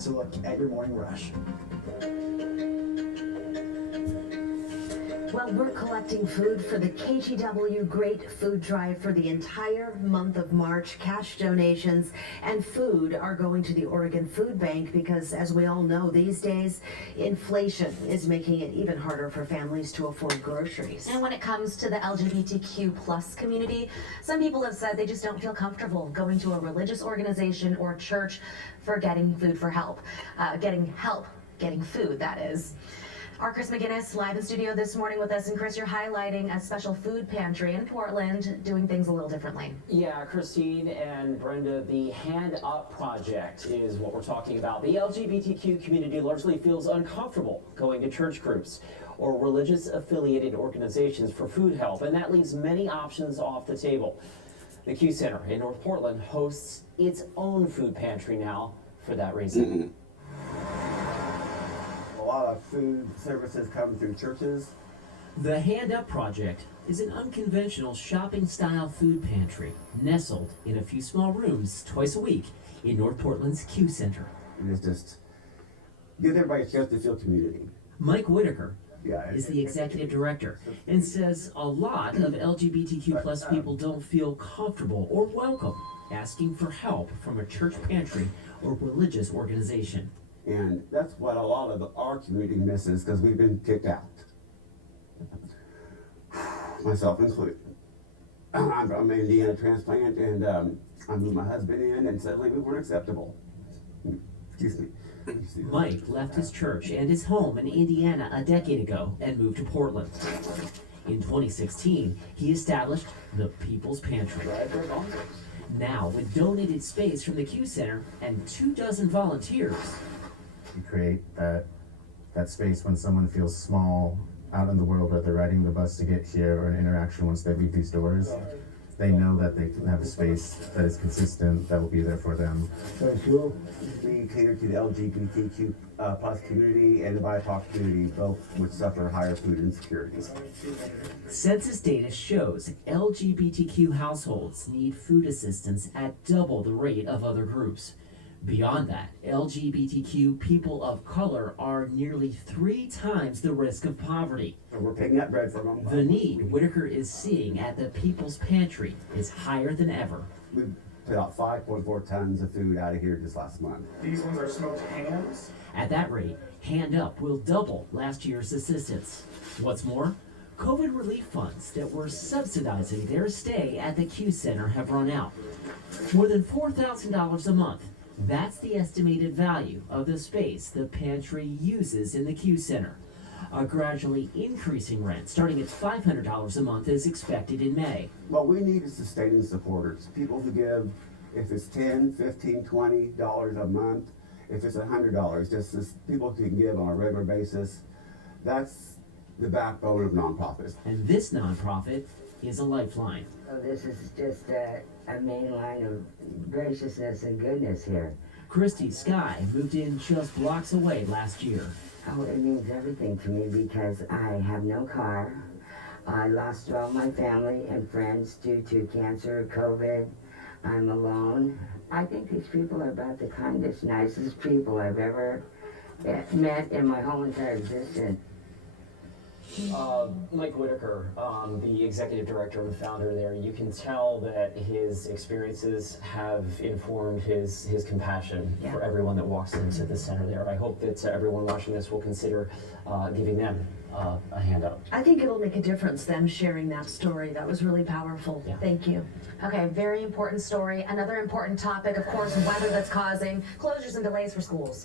So look at your morning rush. Well, we're collecting food for the KGW Great Food Drive for the entire month of March. Cash donations and food are going to the Oregon Food Bank because, as we all know these days, inflation is making it even harder for families to afford groceries. And when it comes to the LGBTQ plus community, some people have said they just don't feel comfortable going to a religious organization or church for getting food for help. Getting food, that is. Our Chris McGinnis live in studio this morning with us. And Chris, you're highlighting a special food pantry in Portland doing things a little differently. Yeah, Christine and Brenda, the Hand Up Project is what we're talking about. The LGBTQ community largely feels uncomfortable going to church groups or religious affiliated organizations for food help, and that leaves many options off the table. The Q Center in North Portland hosts its own food pantry now for that reason. A lot of food services come through churches. The Hand Up Project is an unconventional shopping-style food pantry nestled in a few small rooms twice a week in North Portland's Q Center. And it's just gives everybody a chance to feel community. Mike Whitaker Yeah, is the executive director and says a lot of LGBTQ plus people don't feel comfortable or welcome asking for help from a church pantry or religious organization. And that's what a lot of our community misses because we've been kicked out. Myself included. I'm from an Indiana transplant, and I moved my husband in, and suddenly we weren't acceptable. Excuse me. Mike left his church and his home in Indiana a decade ago and moved to Portland. In 2016, he established the People's Pantry. Now, with donated space from the Q Center and 24 volunteers, you create that space when someone feels small out in the world, or they're riding the bus to get here, or an interaction once they leave these doors. They know that they can have a space that is consistent, that will be there for them. We cater to the LGBTQ plus community and the BIPOC community, both which suffer higher food insecurities. Census data shows LGBTQ households need food assistance at double the rate of other groups. Beyond that, LGBTQ people of color are nearly 3 times the risk of poverty. So we're picking up bread from them. The need Whitaker is seeing at the People's Pantry is higher than ever. We put out 5.4 tons of food out of here just last month. These ones are smoked hams. At that rate, Hand Up will double last year's assistance. What's more, COVID relief funds that were subsidizing their stay at the Q Center have run out. More than $4,000 a month. That's the estimated value of the space the pantry uses in the Q Center. A gradually increasing rent, starting at $500 a month, is expected in May. What we need is sustaining supporters, people who give, if it's $10, $15, $20 a month, if it's $100, just as people who can give on a regular basis. That's the backbone of nonprofits. And this nonprofit is a lifeline. So this is just a main line of graciousness and goodness here. Christy Sky moved in just blocks away last year. Oh, it means everything to me because I have no car. I lost all my family and friends due to cancer, COVID. I'm alone. I think these people are about the kindest, nicest people I've ever met in my whole entire existence. Mike Whitaker, the executive director and founder there, you can tell that his experiences have informed his compassion for everyone that walks into the center there. I hope that everyone watching this will consider giving them a hand up. I think it'll make a difference, them sharing that story. That was really powerful. Yeah. Thank you. Okay, very important story. Another important topic, of course, weather that's causing closures and delays for schools.